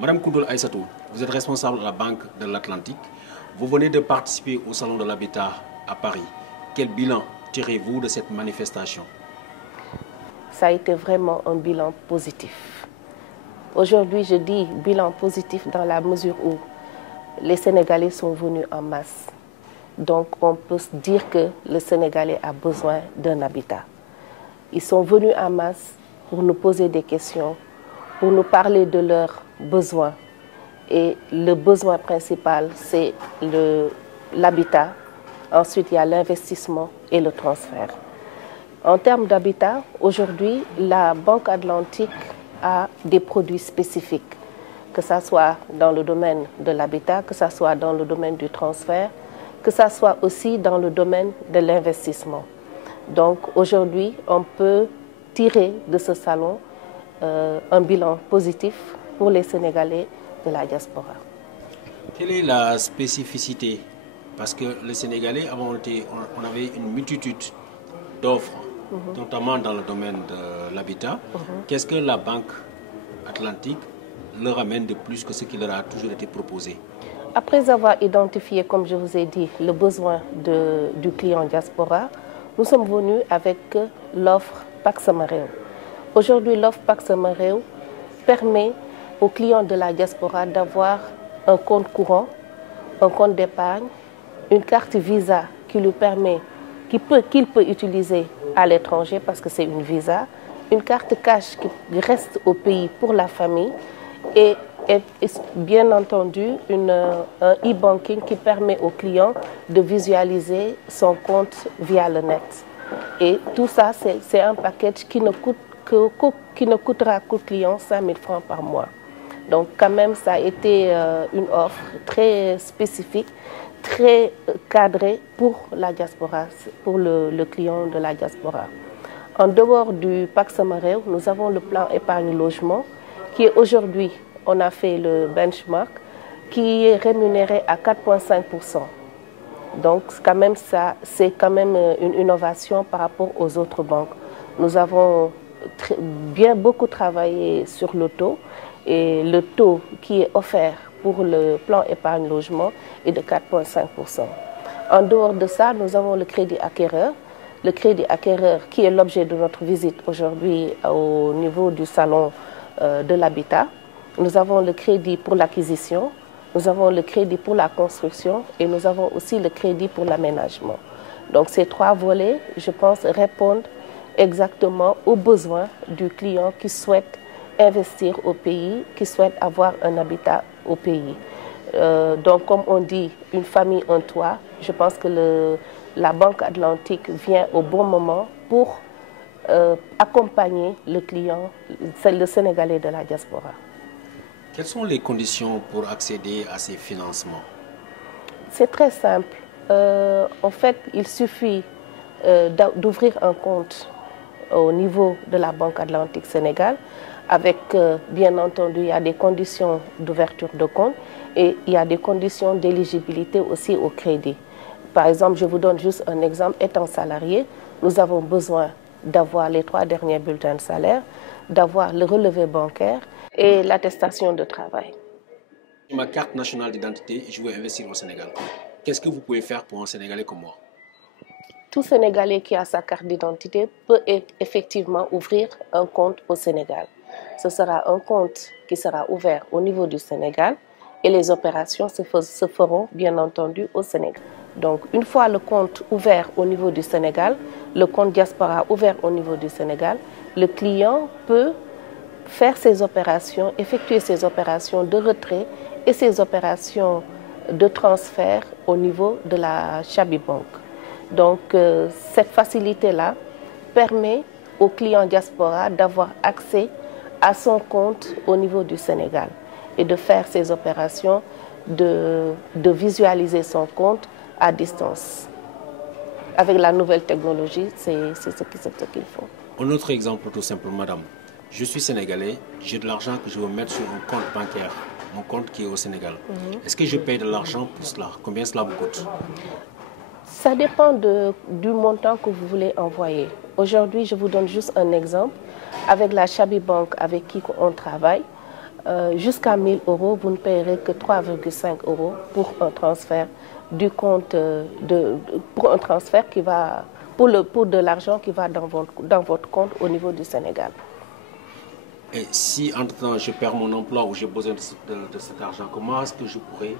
Madame Koundoul Aïssatou, vous êtes responsable de la Banque de l'Atlantique. Vous venez de participer au Salon de l'Habitat à Paris. Quel bilan tirez-vous de cette manifestation? Ça a été vraiment un bilan positif. Aujourd'hui, je dis bilan positif dans la mesure où les Sénégalais sont venus en masse. Donc, on peut se dire que le Sénégalais a besoin d'un habitat. Ils sont venus en masse pour nous poser des questions, pour nous parler de leurs besoins. Et le besoin principal, c'est l'habitat. Ensuite, il y a l'investissement et le transfert. En termes d'habitat, aujourd'hui, la Banque Atlantique a des produits spécifiques, que ce soit dans le domaine de l'habitat, que ce soit dans le domaine du transfert, que ce soit aussi dans le domaine de l'investissement. Donc aujourd'hui, on peut tirer de ce salon un bilan positif pour les Sénégalais de la diaspora. Quelle est la spécificité? Parce que les Sénégalais, avant, on avait une multitude d'offres, notamment dans le domaine de l'habitat. Qu'est-ce que la Banque Atlantique leur amène de plus que ce qui leur a toujours été proposé? Après avoir identifié, comme je vous ai dit, le besoin du client diaspora, nous sommes venus avec l'offre Pax Amareo. Aujourd'hui, l'offre Pax Amareo permet aux clients de la diaspora d'avoir un compte courant, un compte d'épargne, une carte Visa qui lui permet, qu'il peut utiliser à l'étranger parce que c'est une Visa, une carte cash qui reste au pays pour la famille et bien entendu un e-banking qui permet au client de visualiser son compte via le net. Et tout ça, c'est un package qui ne coûtera qu'au client 5 000 francs par mois. Donc quand même, ça a été une offre très spécifique, très cadrée pour la diaspora, pour le client de la diaspora. En dehors du Pax Amareo, nous avons le plan épargne logement qui est aujourd'hui, on a fait le benchmark, qui est rémunéré à 4,5%. Donc quand même, c'est quand même une innovation par rapport aux autres banques. Nous avons beaucoup travaillé sur le taux et le taux qui est offert pour le plan épargne logement est de 4,5%. En dehors de ça, nous avons le crédit acquéreur. Le crédit acquéreur qui est l'objet de notre visite aujourd'hui au niveau du salon de l'habitat. Nous avons le crédit pour l'acquisition, nous avons le crédit pour la construction et nous avons aussi le crédit pour l'aménagement. Donc ces trois volets, je pense, répondent exactement aux besoins du client qui souhaite investir au pays, qui souhaite avoir un habitat au pays. Donc comme on dit, une famille, un toit, je pense que la Banque Atlantique vient au bon moment pour accompagner le client, le Sénégalais de la diaspora. Quelles sont les conditions pour accéder à ces financements? C'est très simple. En fait, il suffit d'ouvrir un compte au niveau de la Banque Atlantique Sénégal avec, bien entendu, il y a des conditions d'ouverture de compte et il y a des conditions d'éligibilité aussi au crédit. Par exemple, je vous donne juste un exemple. Étant salarié, nous avons besoin d'avoir les 3 derniers bulletins de salaire, d'avoir le relevé bancaire et l'attestation de travail. Ma carte nationale d'identité, je veux investir au Sénégal. Qu'est-ce que vous pouvez faire pour un Sénégalais comme moi? Tout Sénégalais qui a sa carte d'identité peut effectivement ouvrir un compte au Sénégal. Ce sera un compte qui sera ouvert au niveau du Sénégal et les opérations se feront bien entendu au Sénégal. Donc une fois le compte ouvert au niveau du Sénégal, le compte diaspora ouvert au niveau du Sénégal, le client peut faire ses opérations, effectuer ses opérations de retrait et ses opérations de transfert au niveau de la Chabi Bank. Donc cette facilité-là permet aux clients diaspora d'avoir accès à son compte au niveau du Sénégal et de faire ses opérations, de visualiser son compte à distance. Avec la nouvelle technologie, c'est ce qu'il faut. Un autre exemple tout simplement, madame. Je suis sénégalais, j'ai de l'argent que je veux mettre sur un compte bancaire, mon compte qui est au Sénégal. Est-ce que je paye de l'argent pour cela? Combien cela me coûte? Ça dépend du montant que vous voulez envoyer. Aujourd'hui, je vous donne juste un exemple. Avec la Chabi Bank avec qui on travaille, Jusqu'à 1 000 euros, vous ne payerez que 3,5 euros pour un transfert du compte pour un transfert qui va pour de l'argent qui va dans votre compte au niveau du Sénégal. Et si entre-temps je perds mon emploi ou j'ai besoin de cet argent, comment est-ce que je pourrais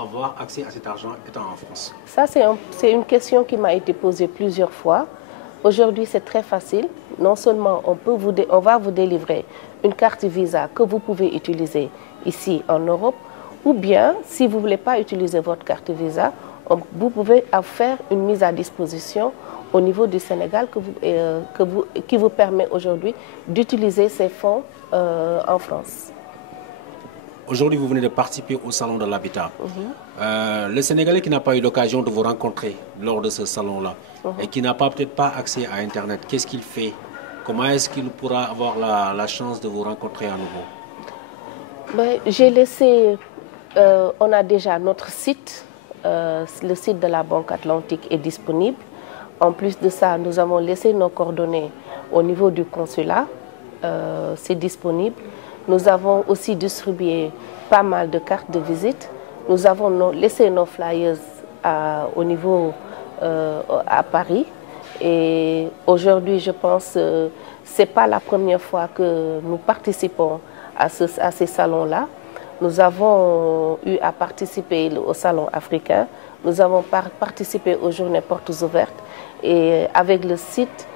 avoir accès à cet argent étant en France? Ça, c'est une question qui m'a été posée plusieurs fois. Aujourd'hui, c'est très facile. Non seulement on va vous délivrer une carte Visa que vous pouvez utiliser ici en Europe, ou bien, si vous ne voulez pas utiliser votre carte Visa, vous pouvez faire une mise à disposition au niveau du Sénégal qui vous permet aujourd'hui d'utiliser ces fonds en France. Aujourd'hui, vous venez de participer au Salon de l'Habitat. Le Sénégalais qui n'a pas eu l'occasion de vous rencontrer lors de ce salon-là et qui n'a peut-être pas accès à Internet, qu'est-ce qu'il fait? Comment est-ce qu'il pourra avoir la chance de vous rencontrer à nouveau? J'ai laissé, on a déjà notre site, le site de la Banque Atlantique est disponible. En plus de ça, nous avons laissé nos coordonnées au niveau du consulat, c'est disponible. Nous avons aussi distribué pas mal de cartes de visite. Nous avons laissé nos flyers au niveau à Paris. Et aujourd'hui, je pense que ce n'est pas la première fois que nous participons à ces salons-là. Nous avons eu à participer au salon africain. Nous avons participé aux journées portes ouvertes. Et avec le site,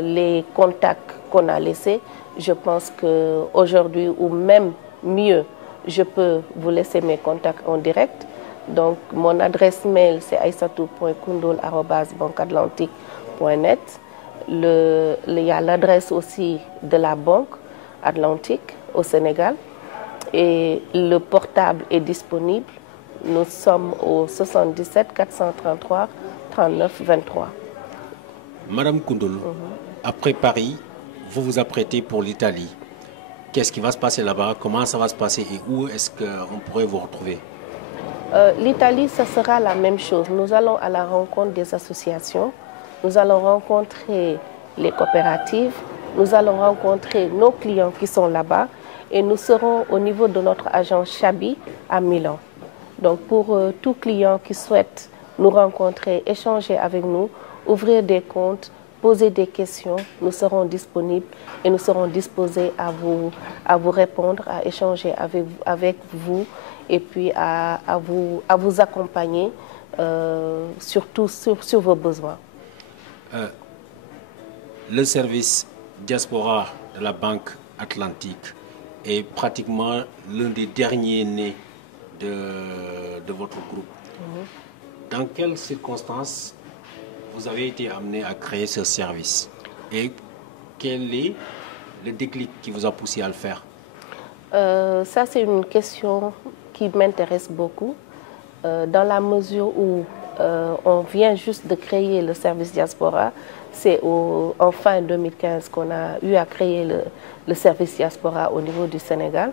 les contacts qu'on a laissés, je pense qu'aujourd'hui, ou même mieux, je peux vous laisser mes contacts en direct. Donc, mon adresse mail, c'est aissatou.koundoul@banqueatlantique.net. Il y a l'adresse aussi de la Banque Atlantique au Sénégal. Et le portable est disponible. Nous sommes au 77 433 39 23. Madame Koundoul, après Paris, vous vous apprêtez pour l'Italie. Qu'est-ce qui va se passer là-bas? Comment ça va se passer et où est-ce qu'on pourrait vous retrouver? L'Italie, ce sera la même chose. Nous allons à la rencontre des associations. Nous allons rencontrer les coopératives. Nous allons rencontrer nos clients qui sont là-bas. Et nous serons au niveau de notre agence Chabi à Milan. Donc pour tout client qui souhaite nous rencontrer, échanger avec nous, ouvrir des comptes, poser des questions, nous serons disponibles et nous serons disposés à vous répondre, à échanger avec vous et puis à vous accompagner surtout sur vos besoins. Le service diaspora de la Banque Atlantique est pratiquement l'un des derniers nés de votre groupe. Dans quelles circonstances vous avez été amené à créer ce service et quel est le déclic qui vous a poussé à le faire? Ça, c'est une question qui m'intéresse beaucoup dans la mesure où on vient juste de créer le service diaspora. C'est en fin 2015 qu'on a eu à créer le service diaspora au niveau du Sénégal.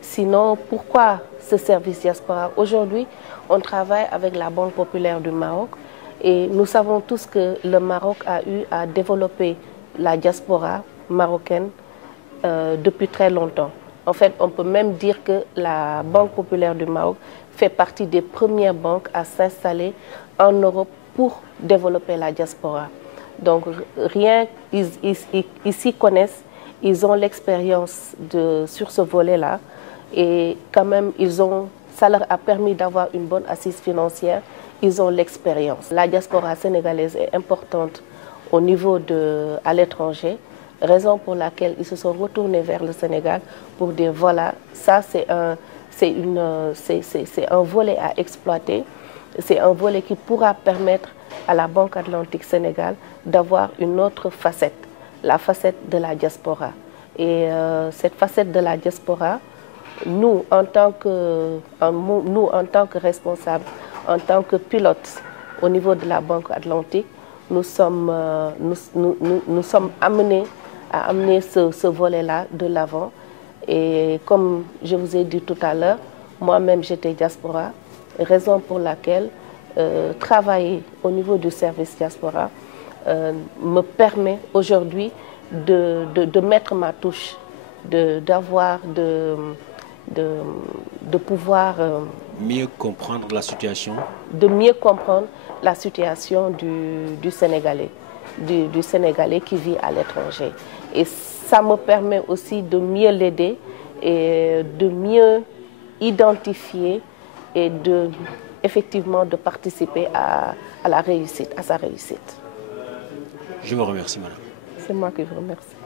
Sinon, pourquoi ce service diaspora? Aujourd'hui, on travaille avec la Banque populaire du Maroc et nous savons tous que le Maroc a eu à développer la diaspora marocaine depuis très longtemps. En fait, on peut même dire que la Banque populaire du Maroc fait partie des premières banques à s'installer en Europe pour développer la diaspora. Donc, ils s'y connaissent, ils ont l'expérience sur ce volet-là et quand même, ça leur a permis d'avoir une bonne assise financière, ils ont l'expérience. La diaspora sénégalaise est importante au niveau à l'étranger, raison pour laquelle ils se sont retournés vers le Sénégal pour dire voilà, ça c'est un volet à exploiter, c'est un volet qui pourra permettre à la Banque Atlantique Sénégal d'avoir une autre facette, la facette de la diaspora. Et cette facette de la diaspora, nous en tant que responsables, en tant que pilotes au niveau de la Banque Atlantique, nous sommes amenés à amener ce volet-là de l'avant. Et comme je vous ai dit tout à l'heure, moi-même j'étais diaspora, raison pour laquelle travailler au niveau du service diaspora me permet aujourd'hui de mettre ma touche de pouvoir mieux comprendre la situation. De mieux comprendre la situation du Sénégalais, du Sénégalais qui vit à l'étranger. Et ça me permet aussi de mieux l'aider et de mieux identifier et effectivement de participer à la réussite, à sa réussite. Je vous remercie, madame. C'est moi qui vous remercie.